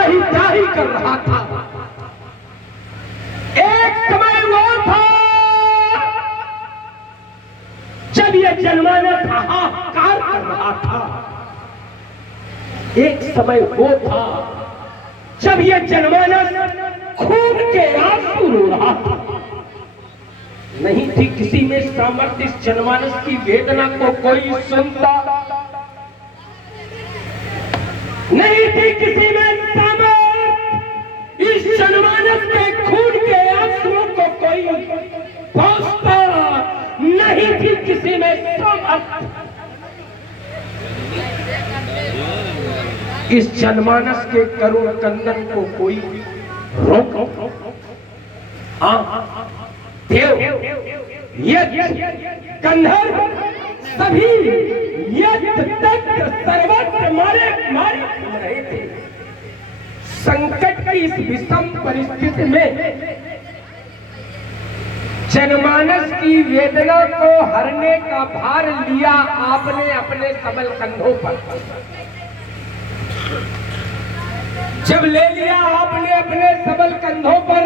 त्राही त्राही कर रहा था। एक समय वो था जब ये जनमानस हाहाकार कर रहा था। एक समय वो था जब ये जनमानस खून के आंसू रो रहा था। नहीं थी किसी में सामर्थ्य इस जनमानस की वेदना को कोई सुनता, नहीं थी किसी में सामर्थ्य इस जनमानस के खून के आंसुओं को कोई पहुंचता, नहीं थी किसी में सामर्थ्य इस जनमानस के करुण कंदन को कोई रोक। देव, गंधर्व सभी सर्वत्र मारे रहे थे। संकट की इस विषम परिस्थिति में जनमानस की वेदना को हरने का भार लिया आपने अपने सबल कंधों पर। जब ले लिया आपने अपने सबल कंधों पर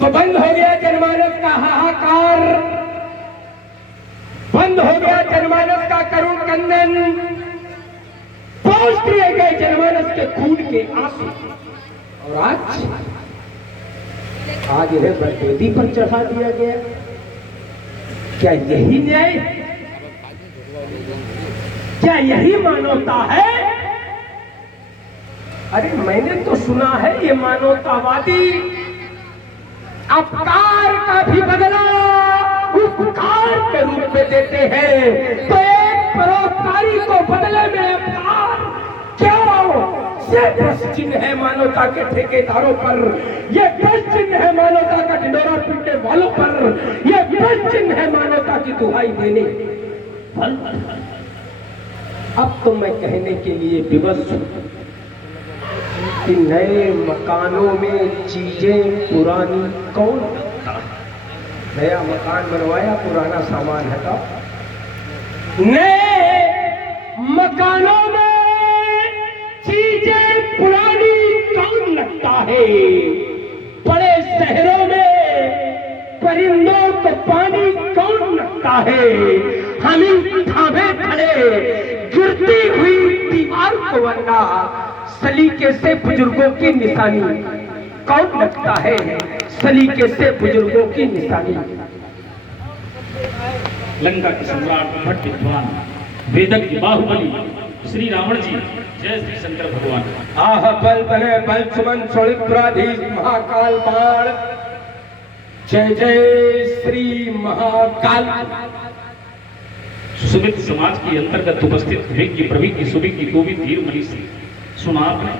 तो बंद हो गया जनमानस का हाहाकार, बंद हो गया जनमानस का करुण कंदन, पहुंच दिए गए जनमानस के खून के आंसू। और आज इन्हें बरगदी पर चढ़ा दिया गया। क्या यही न्याय, क्या यही मानवता है? अरे मैंने तो सुना है ये मानवतावादी अपकार का भी बदला उपकार के रूप में देते हैं। तो एक परोपकारी को बदले में अपकार क्यों? ये प्रश्न चिन्ह है मानवता के ठेकेदारों पर, ये प्रश्न चिन्ह है मानवता का ढिंढोरा पीटने वालों पर, ये प्रश्न चिन्ह है मानवता की दुहाई देने। अब तो मैं कहने के लिए विवश हूं कि नए मकानों में चीजें पुरानी कौन रखता है? नया मकान बनवाया, पुराना सामान हटा। नए मकानों में चीजें पुरानी कौन लगता है? बड़े शहरों में परिंदों को पानी कौन लगता है? हम इन थामे खड़े गिरती हुई दीवार को वरना सलीके से बुजुर्गों की निशानी कौन लगता है? सलीके से बुजुर्गों की निशानी। लंका के सम्राट भट्ट विद्वान वेदज्ञ बाहुबली श्री रावण जी, जय श्री शंकर भगवान। आह बल बने बल सुमन सोलिप्राधीश महाकाल बाण, जय जय श्री महाकाल। सुमित समाज के अंतर्गत उपस्थित विज्ञ प्रविज्ञ सुविज्ञ गोविंद धीर मनीषी, सुना आपने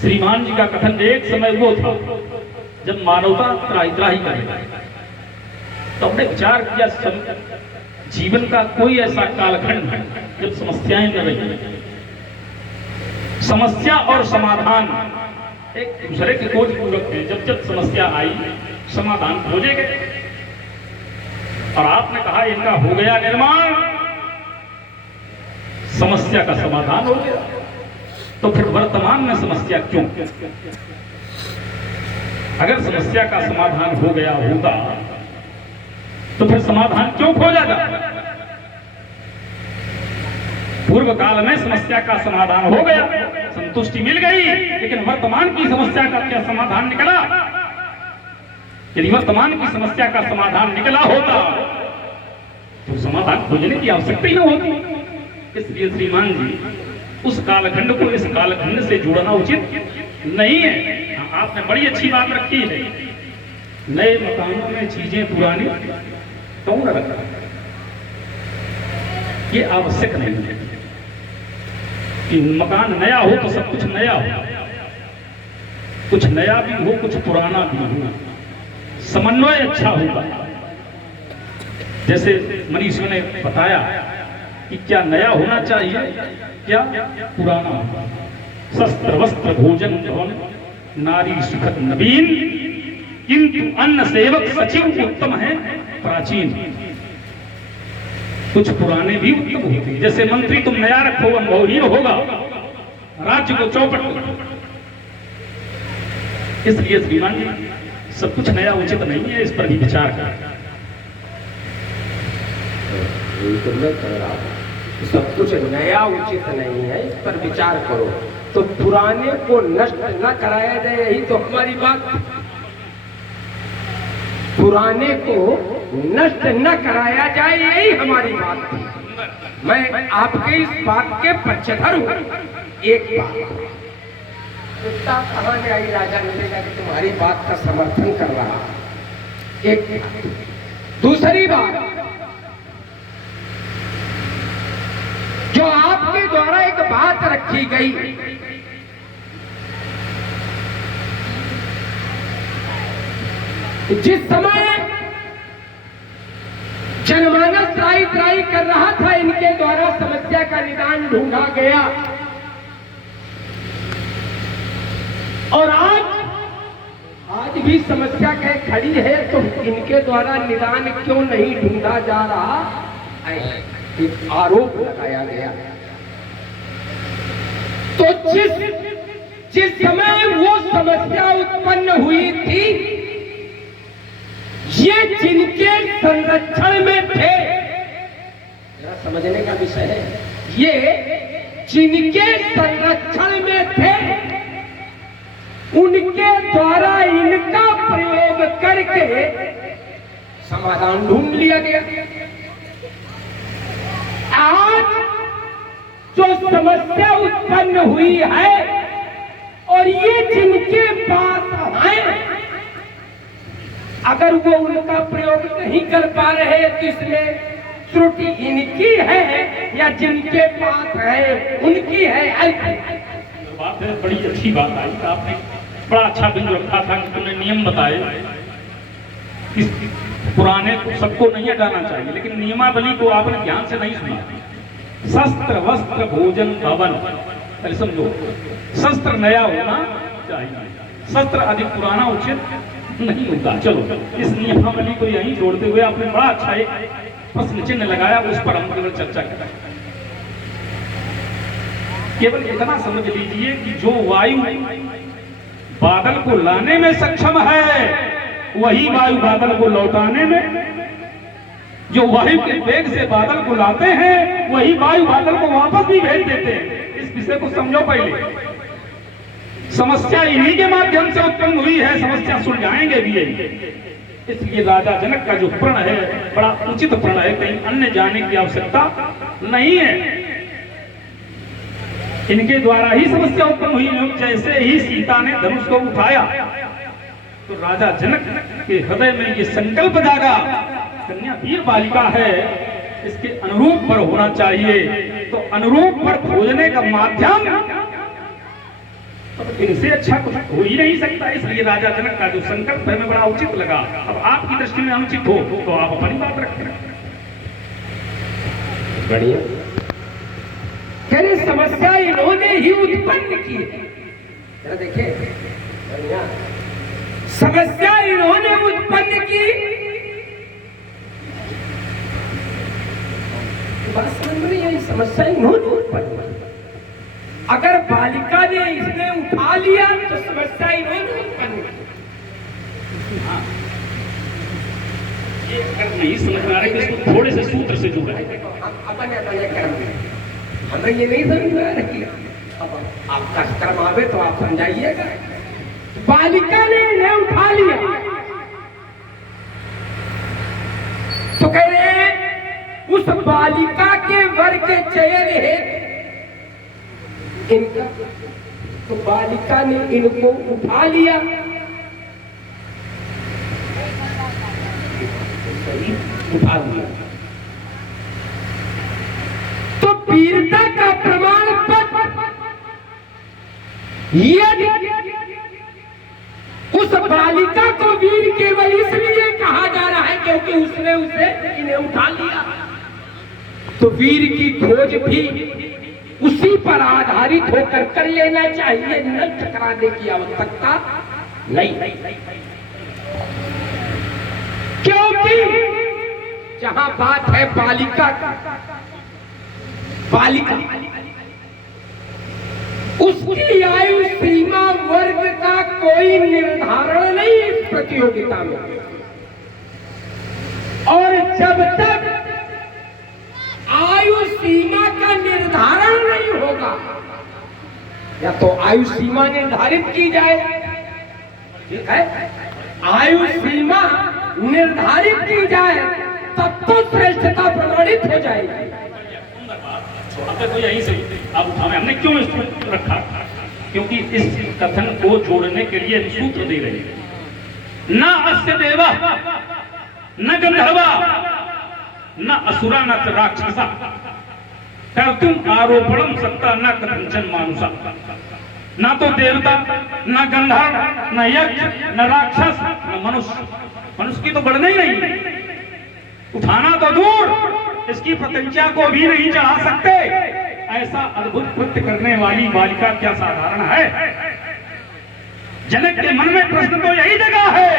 श्रीमान जी का कथन। एक समय वो था जब मानवता त्राही त्राही कर रही, तो हमने विचार किया जीवन का कोई ऐसा कालखंड है जब समस्याएं न रही, समस्या और समाधान एक दूसरे के खोज पूरक थे। जब जब समस्या आई समाधान खोजे गए, और आपने कहा इनका हो गया निर्माण, समस्या का समाधान हो गया। तो फिर वर्तमान में समस्या क्यों? अगर समस्या का समाधान हो गया होता तो फिर समाधान क्यों खोजा जाता? पूर्व काल में समस्या का समाधान हो गया, संतुष्टि मिल गई, लेकिन वर्तमान की समस्या का क्या समाधान निकला? यदि वर्तमान की समस्या का समाधान निकला होता तो समाधान खोजने की आवश्यकता ही न होती। इसलिए श्रीमान जी उस कालखंड को इस कालखंड से जोड़ना उचित नहीं है। आपने बड़ी अच्छी बात रखी है, नए मकानों में चीजें पुरानी कौन रखता है? ये आवश्यक नहीं है कि मकान नया हो तो सब कुछ नया हो, कुछ नया भी हो कुछ पुराना भी हो, समन्वय अच्छा होगा। जैसे मनीषियों ने बताया कि क्या नया होना चाहिए, क्या पुराना होगा। शस्त्र वस्त्र भोजन भवन नारी सुखद नवीन, किंतु अन्न सेवक सचिव उत्तम है प्राचीन। कुछ पुराने भी उत्तम होते हैं। जैसे मंत्री तुम नया रखो अनुभवहीन होगा, राज्य को चौपट कर। इसलिए श्रीमान जी सब कुछ नया उचित नहीं है, इस पर भी विचार कर। बिल्कुल मैं कह रहा हूं सब कुछ नया उचित नहीं है, इस पर विचार करो। तो पुराने को नष्ट न कराया जाए, यही तो हमारी बात। पुराने को नष्ट न कराया जाए, यही हमारी बात थी। मैं आपके इस बात के पक्षधर हूं। एक बात कुत्ता कहां से आई राजा मिलेगा कि तुम्हारी बात का समर्थन कर रहा। एक बात। दूसरी बात, जो आपके द्वारा एक बात रखी गई, जिस समय जनमानस त्राही त्राही कर रहा था, इनके द्वारा समस्या का निदान ढूंढा गया। और आज भी समस्या कहीं खड़ी है, तो इनके द्वारा निदान क्यों नहीं ढूंढा जा रहा, एक आरोप लगाया गया। तो जिस समय वो समस्या उत्पन्न हुई थी, ये जिनके संरक्षण में थे, जरा समझने का विषय है, ये जिनके संरक्षण में थे, उनके द्वारा इनका प्रयोग करके समाधान ढूंढ लिया गया। आज जो समस्या उत्पन्न हुई है और ये जिनके पास है, अगर वो उनका प्रयोग नहीं कर पा रहे तो इसमें त्रुटि इनकी है या जिनके पास है उनकी है। बात है, बड़ी अच्छी बात आई। आपने बड़ा अच्छा बिंदु रखा था कि तुमने नियम बताए। इस पुराने को सबको नहीं हटाना चाहिए, लेकिन नियमावली को आपने ध्यान से नहीं सुना। शस्त्र वस्त्र भोजन भवन, पहले समझो, शस्त्र नया होना चाहिए, शस्त्र अधिक पुराना उचित नहीं होता। चलो, इस नियमावली को यहीं जोड़ते हुए आपने बड़ा अच्छा एक प्रश्न चिन्ह लगाया, उस पर हम केवल चर्चा करें। केवल इतना समझ लीजिए कि जो वायु बादल को लाने में सक्षम है, वही वायु बादल को लौटाने में, जो वायु के वेग से बादल को लाते हैं, वही वायु बादल को वापस भी भेज देते हैं। इस विषय को समझो। पहले समस्या इन्हीं के माध्यम से उत्पन्न हुई है, समस्या सुलझाएंगे भी यही। इसलिए राजा जनक का जो प्रण है बड़ा उचित प्रण है, कहीं अन्य जाने की आवश्यकता नहीं है। इनके द्वारा ही समस्या उत्पन्न हुई। जैसे ही सीता ने धनुष को उठाया तो राजा जनक के हृदय में ये संकल्प जागा, कन्या वीर बालिका है, इसके अनुरूप पर होना चाहिए। तो अनुरूप पर खोजने का माध्यम अब इनसे अच्छा कुछ हो ही नहीं सकता। इसलिए राजा जनक का जो संकल्प है, हमें बड़ा उचित लगा। अब आपकी दृष्टि में अनुचित हो तो आप अपनी बात रखें। बढ़िया। समस्या इन्होंने ही उत्पन्न की है। जरा देखिए, बढ़िया। समस्या इन्होंने उत्पन्न की, बात समझ में नहीं आई। समस्या इन्होंने उत्पन्न की। अगर बालिका ने इसने उठा लिया तो समस्या इन्होंने उत्पन्न की। ये अगर नहीं समझ में आ रहा है इसको थोड़े से सूत्र से जोड़ा है। अपने कर्म हमें ये नहीं समझ में आ रही। अब आपका कर्म आवे तो आप समझाइएगा। बालिका ने इन्हें उठा लिया तो कह रहे हैं उस बालिका के वर के चयन है इनका, तो बालिका ने इनको उठा लिया। उठा लिया तो वीरता का प्रमाण पत्र यदि उस बालिका को वीर केवल इसलिए कहा जा रहा है क्योंकि उसने उसे इन्हें उठा लिया, तो वीर की खोज भी उसी पर आधारित होकर कर लेना चाहिए, नष्ट कराने की आवश्यकता नहीं। क्योंकि जहां बात है बालिका उसकी आयु सीमा वर्ग का कोई निर्धारण नहीं इस प्रतियोगिता में। और जब तक आयु सीमा का निर्धारण नहीं होगा, या तो आयु सीमा निर्धारित की जाए, ठीक है, आयु सीमा निर्धारित की जाए, तब तो श्रेष्ठता प्रमाणित हो जाएगी। तो यही से अब हमने क्यों इसको रखा? क्योंकि इस कथन को जोड़ने के लिए सूत्र दे रहे हैं। न अस्य देवा न गंधर्वा न असुरा न राक्षसा कर्तुम आरोपणम सत्ता न कथंचन मानुषा। न तो देवता न गंधर्व न यक्ष न राक्षस न मनुष्य। मनुष्य की तो बढ़ना ही नहीं, उठाना तो दूर, इसकी प्रत्यंचा को भी नहीं चढ़ा सकते। ऐसा अद्भुत कृत्य करने वाली बालिका क्या साधारण है? जनक के मन में प्रश्न तो यही जगह है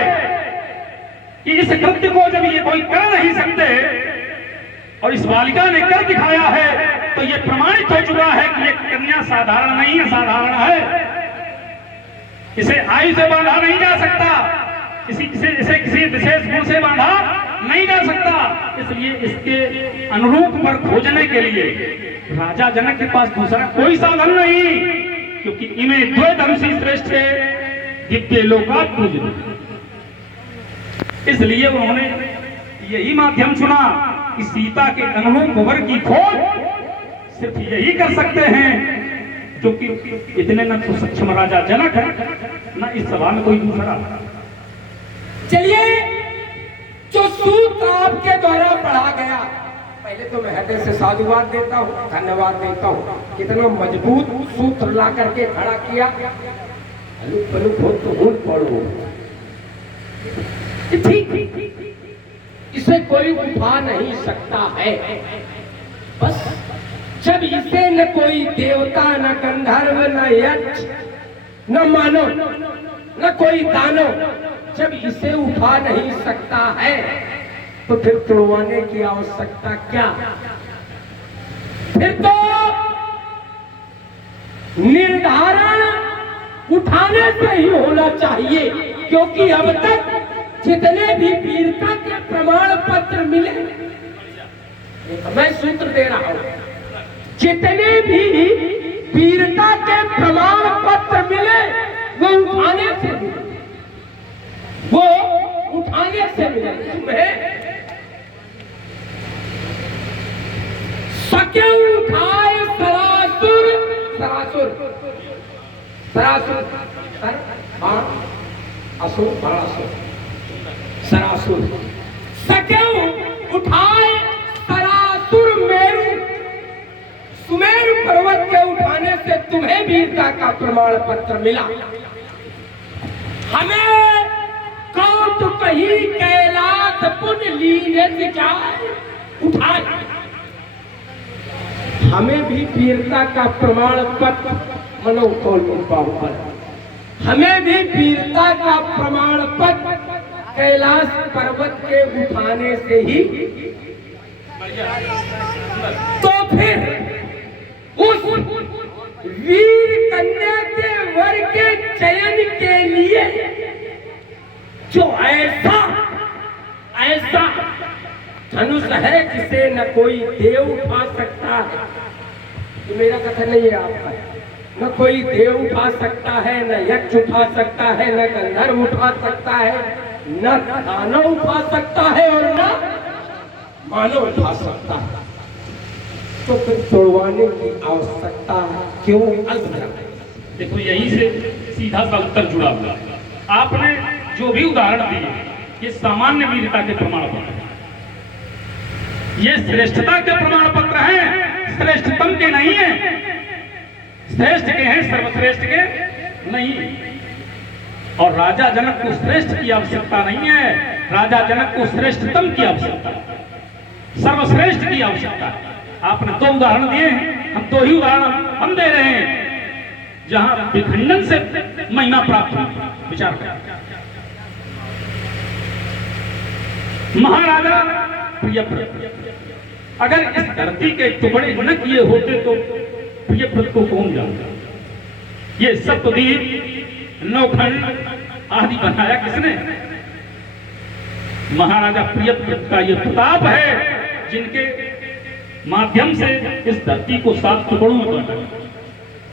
कि इस कृत्य को जब ये कोई कर नहीं सकते और इस बालिका ने कर दिखाया है, तो ये प्रमाणित हो चुका है कि ये कन्या साधारण नहीं है, साधारण है। इसे आयु से बांधा नहीं जा सकता, इसे किसी विशेष गुण से बांधा नहीं जा सकता। इसलिए इसके अनुरूप पर खोजने के लिए राजा जनक के पास दूसरा कोई साधन नहीं, क्योंकि इमे द्वे धनुषी श्रेष्ठ दिव्य लोकात् पूज्य। इसलिए उन्होंने यही माध्यम चुना कि सीता के अनुरूप वर की खोज सिर्फ यही कर सकते हैं, क्योंकि इतने न तो सक्षम राजा जनक है, न इस सभा में कोई दूसरा। चलिए, जो सूत्र आपके द्वारा पढ़ा गया, पहले तो मैं हृदय से साधुवाद देता हूँ, धन्यवाद देता हूँ। कितना मजबूत सूत्र ला करके खड़ा किया। तो पढ़ो, ठीक, इसे कोई उठा नहीं सकता है। बस जब इसे न कोई देवता, न गंधर्व, न यक्ष, न मानव, न कोई दानव, जब इसे उठा नहीं सकता है, तो फिर तोड़वाने की आवश्यकता क्या? फिर तो निर्धारण उठाने से ही होना चाहिए, क्योंकि अब तक जितने भी वीरता के प्रमाण पत्र मिले, मैं सूत्र दे रहा हूं, जितने भी वीरता के प्रमाण पत्र मिले वो उठाने से मिले, वो उठाने से मिले। तुम्हें सके उठाए सरासुर, सरासुर, सरासुर, सर असुर, बड़ासुर, सरासुर, सके उठाए सरासुर मेरु, सुमेरु पर्वत के उठाने से तुम्हें वीरता का प्रमाण पत्र मिला। हमें कौत कही कैलाश पुण्य लीने सिखाए उठाए, हमें भी वीरता का प्रमाण पत्र मनोतोल पर, हमें भी वीरता का प्रमाण पत्र कैलाश पर्वत के उठाने से ही। तो फिर उस वीर कन्या के वर के चयन के लिए जो ऐसा धनुष है जिसे न कोई देव उठा सकता है, ये मेरा कथन नहीं है आपका, न कोई देव उठा सकता है, न यक्ष उठा सकता है, न गंधर्व उठा सकता है, न दानव उठा सकता है और न मानव उठा सकता है, तो फिर तोड़वाने की आवश्यकता क्यों? देखो, यहीं से सीधा सा उत्तर जुड़ा हुआ। आपने जो भी उदाहरण दिए, ये सामान्य वीरता के प्रमाण पत्र, ये श्रेष्ठता के प्रमाण पत्र हैं, श्रेष्ठतम के नहीं है। श्रेष्ठ के हैं, सर्वश्रेष्ठ के नहीं। और राजा जनक को श्रेष्ठ की आवश्यकता नहीं है, राजा जनक को श्रेष्ठतम की आवश्यकता, सर्वश्रेष्ठ की आवश्यकता है। आपने दो उदाहरण दिए हैं, हम दो ही उदाहरण हम दे रहे हैं जहां विखंडन से महिमा प्राप्त हुई। विचार करें, महाराजा प्रियव्रत अगर इस धरती के टुकड़े न किए होते तो प्रियव्रत को कौन जानता? ये सप्तद्वीप नौखंड आदि बनाया किसने? महाराजा प्रियव्रत का ये प्रताप है, जिनके माध्यम से इस धरती को 7 टुकड़ों में बांटा,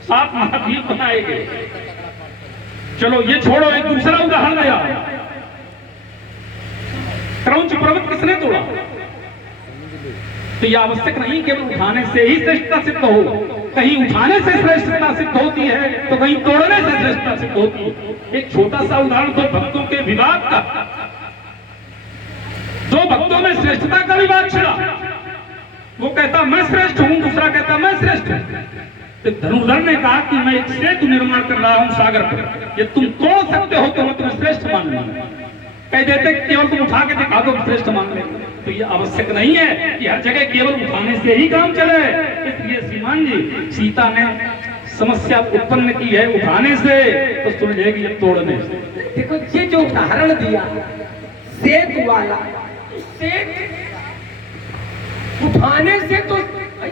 7 महाद्वीप बनाए गए। चलो ये छोड़ो, एक दूसरा उदाहरण दिया, क्रौंच पर्वत किसने तोड़ा? तो यह आवश्यक नहीं कि उठाने से ही श्रेष्ठता सिद्ध हो, कहीं उठाने से श्रेष्ठता सिद्ध होती है तो कहीं तोड़ने से श्रेष्ठता सिद्ध होती है। एक छोटा सा उदाहरण तो भक्तों के विवाद का, 2 भक्तों में श्रेष्ठता का विवाद छिड़ा, वो कहता मैं श्रेष्ठ हूं, दूसरा कहता मैं श्रेष्ठ हूं। तो धनुर्धर ने कहा कि मैं एक सेतु निर्माण कर रहा हूं सागर पर, ये तुम तोड़ सकते हो तो मैं तुम्हें श्रेष्ठ मान लूंगा। कह देते केवल तुम उठा के दिखा दो श्रेष्ठ मान ले, तो ये आवश्यक नहीं है कि हर जगह केवल उठाने से ही काम चले। इसलिए श्रीमान जी, सीता ने समस्या उत्पन्न की है उठाने से, तो सुलझेगी तोड़ने से। देखो ये जो उदाहरण दिया सेतु वाला, सेतु उठाने से तो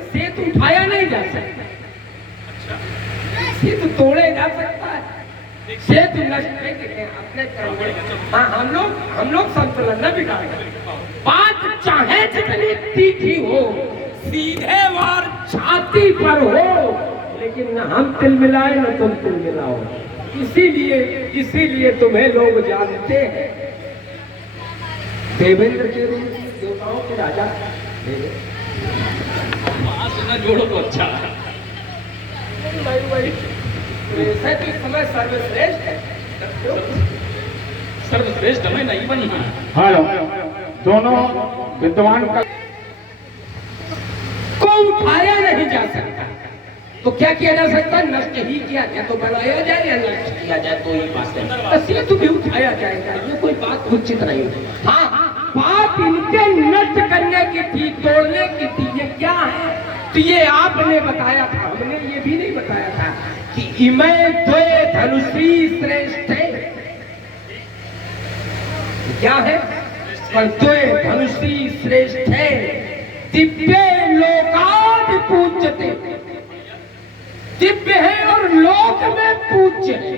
सेतु उठाया नहीं जा सकता, सेतु तोड़े जा सकता है, सेतु नष्ट नहीं किए अपने कर्म। हाँ, हम लोग संतुलन न बिगाड़े। बात चाहे जितनी तीखी हो, सीधे वार छाती पर हो, लेकिन न हम तिल मिलाए न तुम तिल मिलाओ। इसीलिए तुम्हें लोग जानते हैं देवेंद्र के रूप, देवताओं के राजा। न जोड़ो तो अच्छा वैसे तो इस समय सर्वश्रेष्ठ है, सर्वश्रेष्ठ हमें नहीं बनी। हेलो, दोनों विद्वान का को उठाया नहीं जा सकता, तो क्या किया जा सकता है? नष्ट ही किया जाए तो बनाया जाए, या नष्ट किया जाए तो ही बात है। इसलिए तो भी उठाया जाएगा, ये कोई बात उचित नहीं होती। हाँ, बात इनके नष्ट करने की थी, तोड़ने की थी। ये क्या है? तो ये आपने बताया था, हमने ये भी नहीं बताया था कि इमय द्वे धनुषी श्रेष्ठ है। क्या है? पर द्वे धनुषी श्रेष्ठ है, दिव्य लोकादि पूज्यते। दिव्य है और लोक में पूज्य है,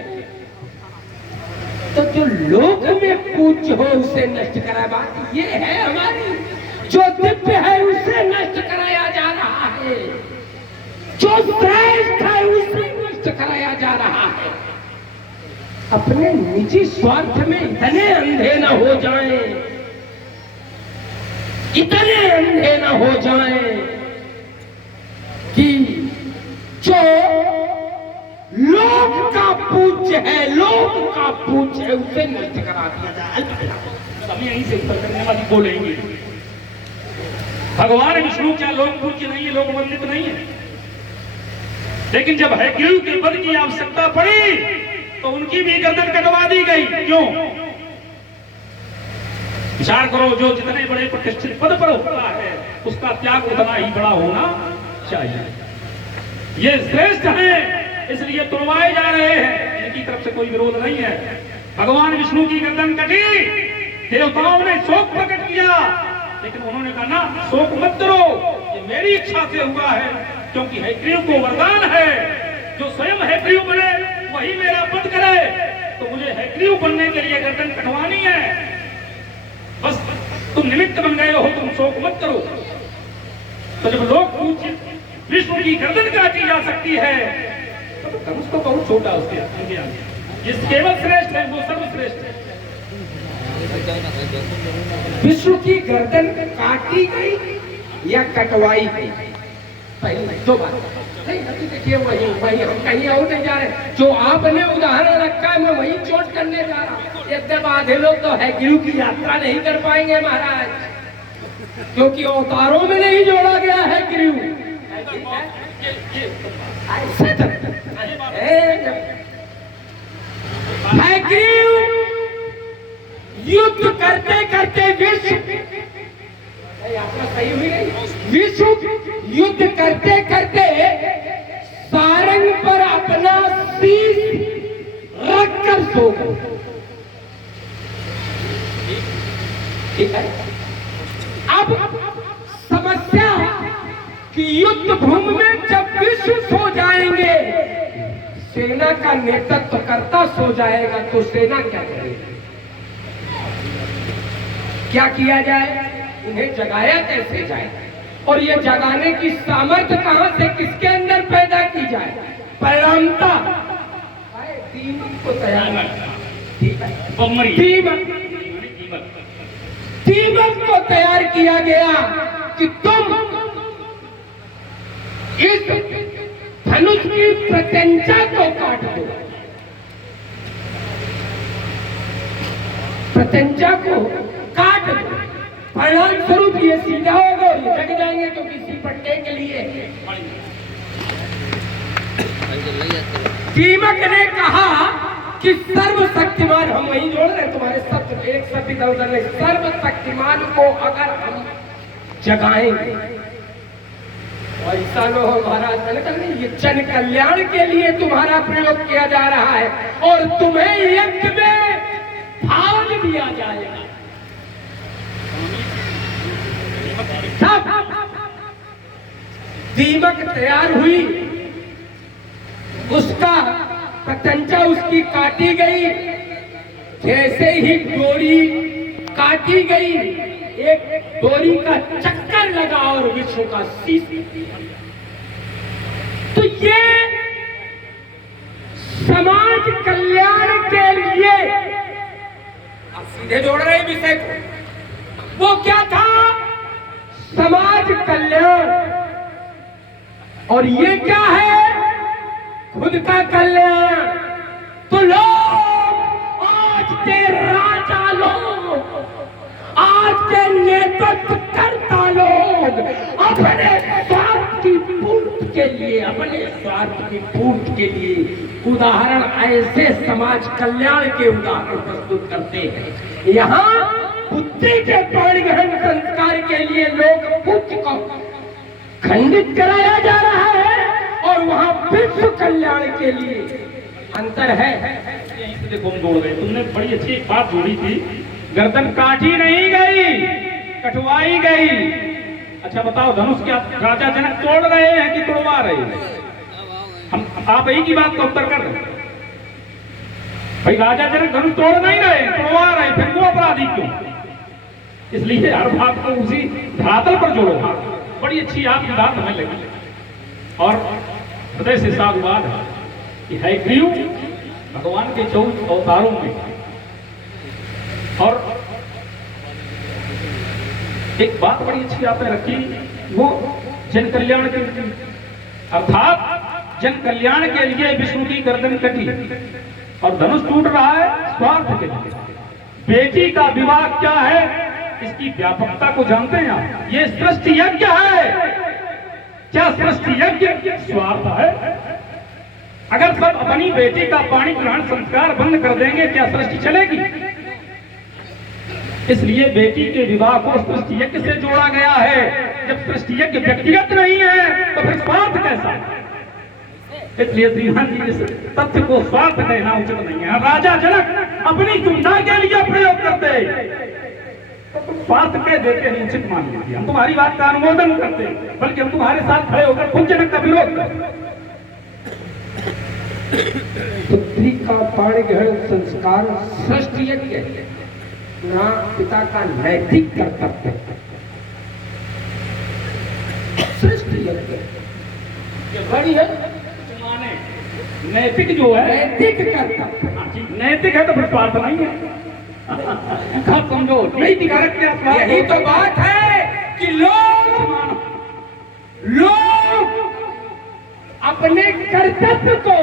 तो जो लोक में पूज्य हो उसे नष्ट कराया। बात ये है हमारी, जो दिव्य है उसे नष्ट कराया जा रहा है, जो श्रेष्ठ है उसे नष्ट कराया जा रहा है। अपने निजी स्वार्थ में इतने अंधे न हो जाएं, इतने अंधे न हो जाएं कि जो लोक का पूज्य है, लोक का पूज्य है, उसे नष्ट करा दिया जाए। हम यहीं से उत्तर करने वाली बोलेंगे। भगवान विष्णु क्या लोक पूज्य नहीं है, लोक वंदित नहीं है? लेकिन जब हयग्रीव के वध की आवश्यकता पड़ी तो उनकी भी गर्दन कटवा दी गई। क्यों? विचार करो, जो जितने बड़े प्रतिष्ठित पद पर होता है उसका त्याग उतना ही बड़ा होना चाहिए। ये श्रेष्ठ हैं, इसलिए तुड़वाए जा रहे हैं, इनकी तरफ से कोई विरोध नहीं है। भगवान विष्णु की गर्दन कटी, देवताओं ने शोक प्रकट किया, लेकिन उन्होंने कहा ना, शोक मत करो, ये मेरी इच्छा से हुआ है, क्योंकि हयग्रीव को वरदान है, जो स्वयं हयग्रीव बने वही मेरा वध करे, तो मुझे हयग्रीव बनने के लिए गर्दन कटवानी है। बस तुम निमित्त बन गए हो, तुम शोक मत करो। तो जब लोग पूज्य विष्णु की गर्दन काटी जा सकती है, तो धनुष तो बहुत छोटा उसके आगे, जिस केवल श्रेष्ठ है वो सर्वश्रेष्ठ है। विष्णु की गर्दन काटी गई या कटवाई गई, पहले दो बात नहीं। अभी देखिए वही हम कहीं और नहीं जा रहे, जो आपने उदाहरण रखा है मैं वही चोट करने जा रहा हूँ। एकदम आधे लोग तो है गुरु की यात्रा नहीं कर पाएंगे महाराज, क्योंकि अवतारों में नहीं जोड़ा गया है गुरु। युद्ध करते करते विश्व युद्ध करते करते सारंग पर अपना शीश रखकर सो गए। ठीक है, अब समस्या कि युद्ध भूमि में जब विश्व सो जाएंगे, सेना का नेतृत्व करता सो जाएगा तो सेना क्या करेगी? क्या किया जाए? इन्हें जगाया कैसे जाए? और ये जगाने की सामर्थ्य कहां से, किसके अंदर पैदा की जाए? परिणामता दीमक को तैयार दीमक को तैयार किया गया कि तुम इस धनुष की प्रत्यंचा को काट दो, प्रत्यंचा को काट दो। परिणाम स्वरूप ये सीधा होगा और ये जग जाएंगे। तो किसी पट्टे के लिए दीमक ने कहा कि सर्वशक्तिमान, हम वही जोड़ रहे तुम्हारे शब्द, एक शब्द इधर उधर नहीं, सर्वशक्तिमान को अगर हम जगाएंगे, ऐसा न हो महाराज, ये जन कल्याण के लिए तुम्हारा प्रयोग किया जा रहा है और तुम्हें यज्ञ में भाग दिया जाएगा। दीमक तैयार हुई, उसका प्रत्यंचा उसकी काटी गई। जैसे ही डोरी काटी गई, एक डोरी का चक्कर लगा और विश्व का शीश। तो ये समाज कल्याण के लिए, आप सीधे जोड़ रहे हैं विषय को, वो क्या था? समाज कल्याण। और ये क्या है? खुद का कल्याण। तो लोग, आज के राजा लोग, आज के नेतृत्व करता लोग अपने स्वार्थ की पूर्ति के लिए, अपने स्वार्थ की पूर्ति के लिए उदाहरण, ऐसे समाज कल्याण के उदाहरण प्रस्तुत करते हैं। यहाँ बुद्धि के परिग्रहण संस्कार के लिए लोग बुद्धि को खंडित कराया जा रहा है और वहाँ विश्व कल्याण के लिए अंतर है। यहीं से देखो हम जोड़ रहे, तुमने बड़ी अच्छी एक बात जोड़ी थी, गर्दन काटी नहीं गई, कटवाई गई। अच्छा बताओ, धनुष क्या राजा जनक तोड़ रहे हैं कि तोड़वा रहे हैं? हम आप यही की बात का उत्तर कर रहे हैं। भाई राजा जनक धनुष तोड़ नहीं रहे, तोड़वा रहे, फिर वो अपराधी क्यों? इसलिए हर बात को उसी धरातल पर जोड़ो। बड़ी अच्छी आपकी बात हमें लगी और हृदय से साधुवाद है कि हयग्रीव भगवान के 14 अवतारों में, और एक बात बड़ी अच्छी आपने रखी, वो जन कल्याण के, अर्थात जन कल्याण के लिए विष्णु की गर्दन कटी और धनुष टूट रहा है स्वार्थ के लिए। बेटी का विवाह क्या है, इसकी व्यापकता को जानते हैं आप? ये सृष्टि यज्ञ है। क्या सृष्टि यज्ञ स्वार्थ है? अगर सब अपनी बेटी का पाणी ग्रहण संस्कार बंद कर देंगे, क्या सृष्टि चलेगी? इसलिए बेटी के विवाह को सृष्टि यज्ञ से जोड़ा गया है। जब सृष्टि यज्ञ व्यक्तिगत नहीं है तो फिर स्वार्थ कैसा? इसलिए श्रीमान जी इस तथ्य को स्वार्थ कहना उचित नहीं है। राजा जनक अपनी सुविधा के लिए प्रयोग करते, तो स्वार्थ कह देते हैं, उचित मान लीजिए। हम तुम्हारी बात का अनुमोदन करते हैं, बल्कि हम तुम्हारे साथ खड़े होकर खुद जनक का विरोध करते। पुत्री का पाणी ग्रहण संस्कार सृष्टि यज्ञ है, ना पिता का नैतिक कर्तव्य। सृष्टि यज्ञ ये बड़ी है, नैतिक जो है, नैतिक कर्तव्य। नैतिक है तो फिर स्वार्थ नहीं है। आप समझो, नैतिक यही तो बात है कि लोग अपने कर्तव्य को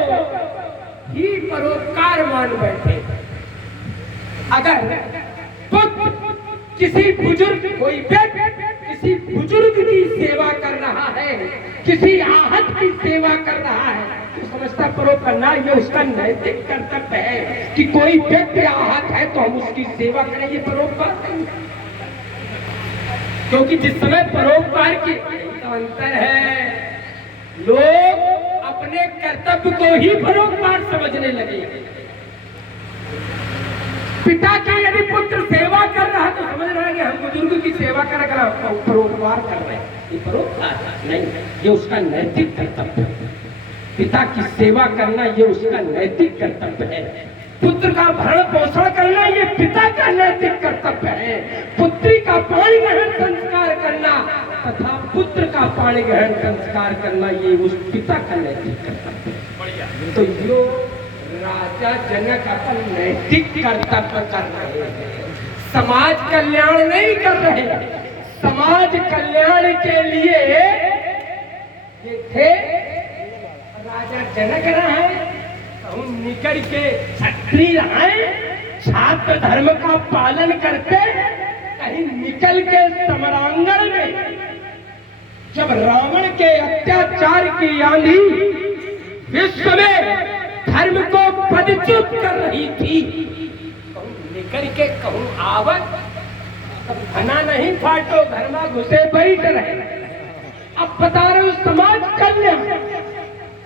ही परोपकार मान बैठे। अगर किसी बुजुर्ग, कोई व्यक्ति किसी बुजुर्ग की सेवा कर रहा है, किसी आहत की सेवा कर रहा है, तो समझता परोपकार करना ये उसका नैतिक कर्तव्य है कि कोई व्यक्ति आहत है तो हम उसकी सेवा करें, ये परोपकार नहीं। क्योंकि जिस समय परोपकार की अंतर है, लोग अपने कर्तव्य को ही परोपकार समझने लगे। पिता की यदि पुत्र सेवा कर रहा है तो समझ रहा है कि हम बुजुर्ग की सेवा कर परोपकार कर रहे हैं। ये परोपकार नहीं, ये उसका नैतिक कर्तव्य है। पिता की सेवा करना ये उसका नैतिक कर्तव्य है। पुत्र का भरण पोषण करना ये पिता का नैतिक कर्तव्य है। पुत्री का पाणी ग्रहण संस्कार करना तथा पुत्र का पाणी ग्रहण संस्कार करना ये उस पिता का नैतिक कर्तव्य है। तो यो राजा जनक अपन नैतिक कर्तव्य कर रहे हैं, समाज कल्याण नहीं कर रहे। समाज कल्याण के लिए ये थे राजा जनक रहे, हम निकल के क्षत्रिय रहे, छात्र धर्म का पालन करते, कहीं निकल के समरांगण में जब रावण के अत्याचार की आंधी विश्व में धर्म को पदच्युत कर रही थी, कहूं निकल के कहूं आवत, खाना नहीं फाटो घर में घुसे बैठ रहे। अब बता रहे हो समाज कल्याण,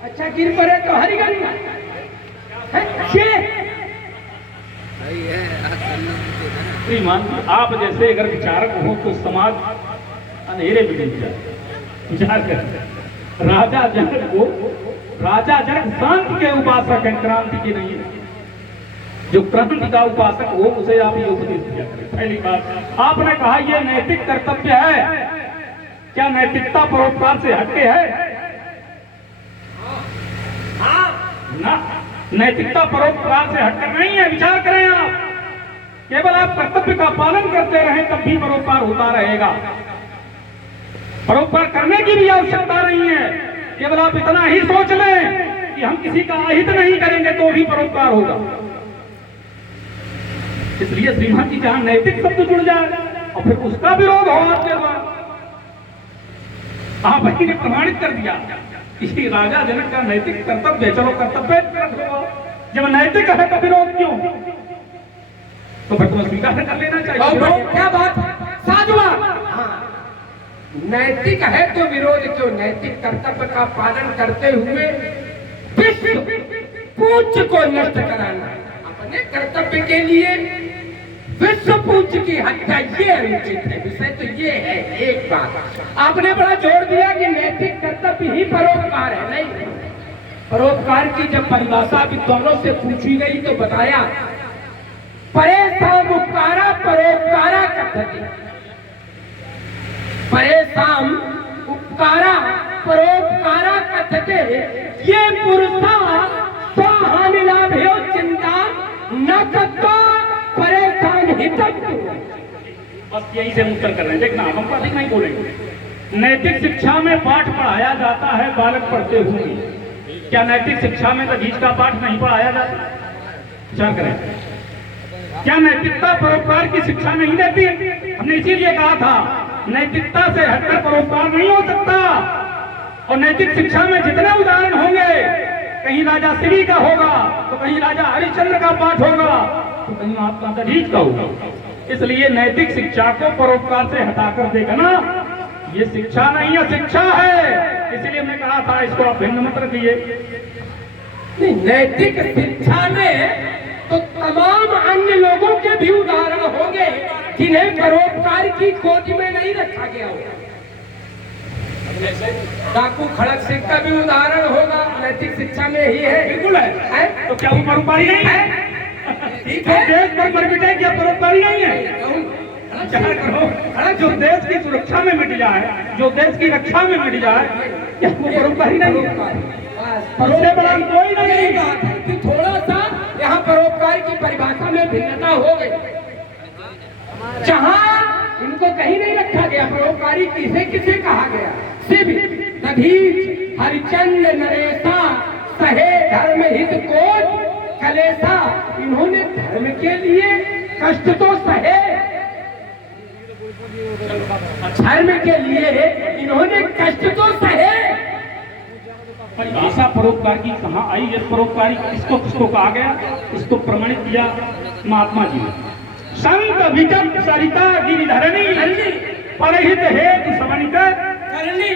अच्छा गिर पड़े तो हरिगन श्रीमान आप जैसे अगर विचारक हो तो समाज अंधेरे में डूब जाए। विचार कर, राजा जनक शांति के उपासक हैं, क्रांति के नहीं है। जो क्रांति का उपासक हो उसे आप ये उपदेश दिया करें। पहली बात आपने कहा ये नैतिक कर्तव्य है, क्या नैतिकता परोपकार से हटके है? ना, नैतिकता परोपकार से हटकर नहीं है। विचार करें आप, केवल आप कर्तव्य का पालन करते रहें तब भी परोपकार होता रहेगा। परोपकार करने की भी आवश्यकता नहीं है, केवल आप इतना ही सोच लें कि हम किसी का अहित नहीं करेंगे तो भी परोपकार होगा। इसलिए श्रीमान जी जहां नैतिक शब्द जुड़ जाए और फिर उसका विरोध हो आपके द्वारा, आप ने प्रमाणित कर दिया कि राजा जनक का नैतिक कर्तव्य, चलो कर्तव्य जब नैतिक है तो विरोध क्यों? तो फिर तुम्हें स्वीकार कर लेना चाहिए। क्या बात साधुआ, नैतिक है तो विरोध क्यों? नैतिक कर्तव्य का पालन करते हुए विश्व पूज्य को नष्ट कराना, अपने कर्तव्य के लिए विश्व पूज्य की हत्या ये अनुचित है। विषय तो ये है। एक बात आपने बड़ा जोर दिया कि नैतिक कर्तव्य ही परोपकार है। नहीं, परोपकार की जब परिभाषा विद्वानों से पूछी गई तो बताया परेशान उपकारा परोपकारा कथते, परेशान उपकारा परोपकारा कथते, ये पुरुषा स्वहानि लाभयो चिंता न करता परेशान हितम। बस यही से उत्तर कर रहे हैं। देखना हम अधिक नहीं बोलेंगे। नैतिक शिक्षा में पाठ पढ़ाया जाता है बालक पढ़ते हुए, क्या नैतिक शिक्षा में दधीच का पाठ नहीं पढ़ाया जाता? विचार करें, क्या नैतिकता परोपकार की शिक्षा नहीं देती? हमने इसीलिए कहा था नैतिकता से हटकर परोपकार नहीं हो सकता। और नैतिक शिक्षा में जितने उदाहरण होंगे, कहीं राजा श्री का होगा तो कहीं राजा हरिश्चंद्र का पाठ होगा तो कहीं आपका दधीच का होगा। इसलिए नैतिक शिक्षा को परोपकार से हटाकर देखना ये शिक्षा नहीं है, शिक्षा है। इसलिए हमने कहा था इसको आप भिन्न मत रखिए। नैतिक शिक्षा में तो तमाम अन्य लोगों के भी उदाहरण होंगे जिन्हें परोपकार की खोज में नहीं रखा गया होगा। डाकू खड़क सिंह का भी उदाहरण होगा, नैतिक शिक्षा में ही है। बिल्कुल है। तो क्या वो परोपकारी नहीं है? ठीक है, देश पर मिटे क्या परोपकारी नहीं है? जो देश की सुरक्षा में मिट जाए, जो देश की रक्षा में मिट जाए, क्या वो परोपकारी नहीं है? उससे बड़ा कोई नहीं। बात है कि थोड़ा सा यहाँ परोपकार की परिभाषा में भिन्नता हो गई। जहाँ इनको कहीं नहीं रखा गया परोपकारी किसे किसे कहा गया, सिर्फ दधीच हरिचंद्र नरेशा सहे धर्म हित कोट कलेसा, इन्होंने धर्म के लिए कष्ट तो सहे, धर्म के लिए इन्होंने कष्ट तो सहे। परिभाषा परोपकार की कहाँ आई? ये परोपकारी किसको किसको कहा गया? इसको प्रमाणित किया महात्मा जी ने। संत विचम सरिता गिरिधरणी परहित हेतु समनित करनी।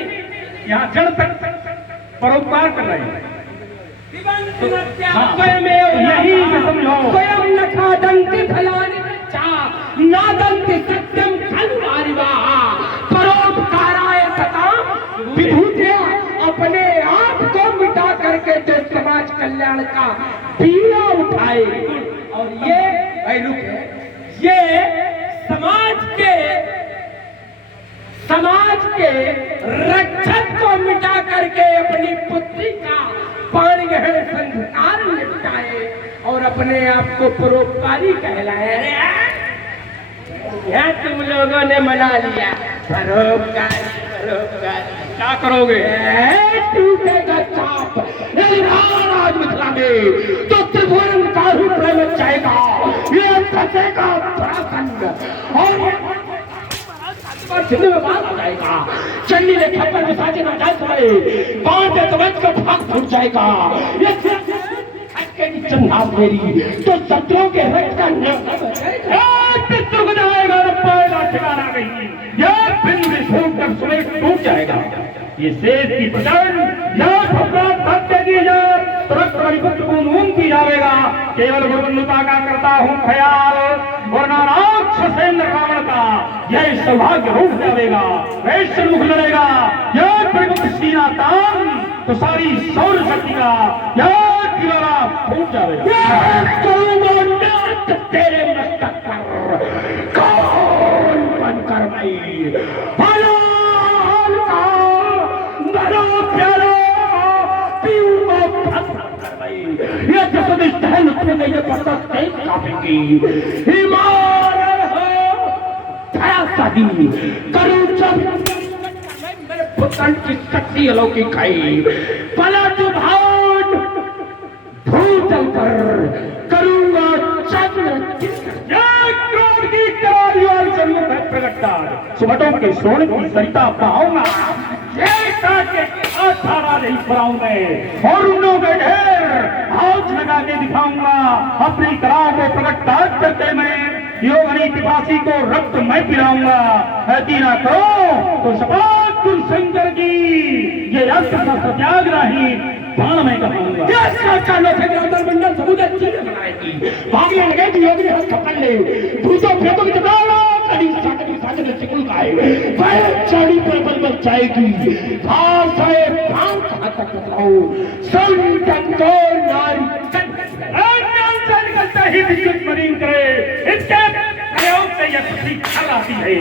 यहाँ जड़ तक परोपकार कर रहे हैं। स्वयं यही से समझो। स्वयं न खादन्ति फलानि नादन्ति सत्यम खलु परोपकाराय सता विभूतिया, अपने आप को मिटा करके कल्याण का बीड़ा उठाए। और ये भाई रुके, ये समाज के रक्षक को मिटा करके अपनी पुत्री का पानी ग्रहण संस्कार निपटाए और अपने आप को परोपकारी कहलाए। यह तुम लोगों ने मना लिया परोपकारी परोपकारी, क्या करोगे? टूटेगा चाप यदि महाराज मिथिला में तो त्रिभुवन का रूप में जाएगा, ये फंसेगा उत्तराखंड और सिंध में बात आ जाएगा। चंडी ने खप्पर में साजे ना जाए तुम्हारे बांध पे तुम्हें का भाग फूट जाएगा। ये चंदा मेरी तो शत्रुओं के रक्त का पितृ को जाएगा पाएगा ठिकाना नहीं, यह बिंद फूट कर सुबह टूट जाएगा। ये शेष की प्रचंड या सत्य की तुरंत परिपुत्र को नून की जाएगा। केवल गुरुबंधुता का करता हूँ ख्याल, वरना राक्षसेंद्र रावण का यह सौभाग्य रूप जाएगा। वैश्य मुख लड़ेगा यह परिपुत्र सीना तान तो सारी सौर शक्ति का यह किनारा फूट जाएगा। तेरे मस्तक पर कौन बनकर की शक्ति अलौकिक आई। पलट भान भूतल पर करूंगा सुबटों के सोने की सरिता पाऊंगा और उन्नों के ढेर हाथ लगा के दिखाऊंगा। अपनी कला को प्रकट करते मैं योगनी पिपासी को रक्त मैं पिलाऊंगा। ऐसी ना करो तो शपथ गुरु शंकर की ये अस्त्र का सत्याग्रही बाण मैं कहूंगा। मंडल सबूत अच्छी बनाएगी भागने लगेगी योगी हाथ पकड़ ले भूतों प्रेतों की चिकुल खाए चढ़ी पर बल बल जाएगी। भाषाए भांग कहाँ तक बताओ संकट को नारी निकलता ही विद्युत मरीन करे इसके प्रयोग से यह खुशी छल आती है।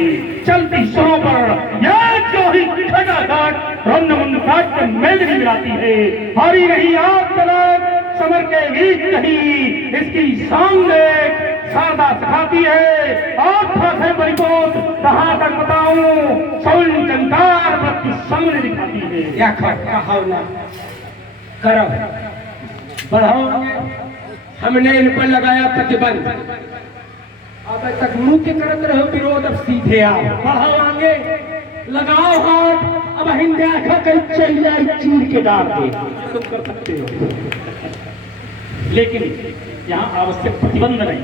चलती सरों पर यह जो ही खटाखट रन्न मुंड काट मेलनी मिलाती है। हरी रही आग तलक समर के बीच कहीं इसकी सामने शारदा सिखाती है। और से परिपोत कहाँ तक बताऊं सौल टंकार की सामने दिखाती है। या कहो ना करो बढ़ाओ, हमने इन पर लगाया प्रतिबंध। अब तक मुख्य करत रहो विरोध, अब सीधे आओ बढ़ाओ आगे लगाओ हाथ। अब हिंदा कहीं चल जाए चीर के डाल दे तुम कर सकते हो, लेकिन यहाँ आवश्यक प्रतिबंध नहीं।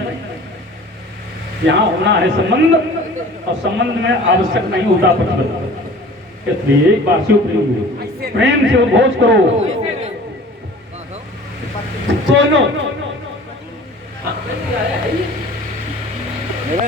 यहाँ होना है संबंध और संबंध में आवश्यक नहीं होता प्रतिबंध। इसलिए एक बार शिव प्रेम से उद्घोष करो दोनों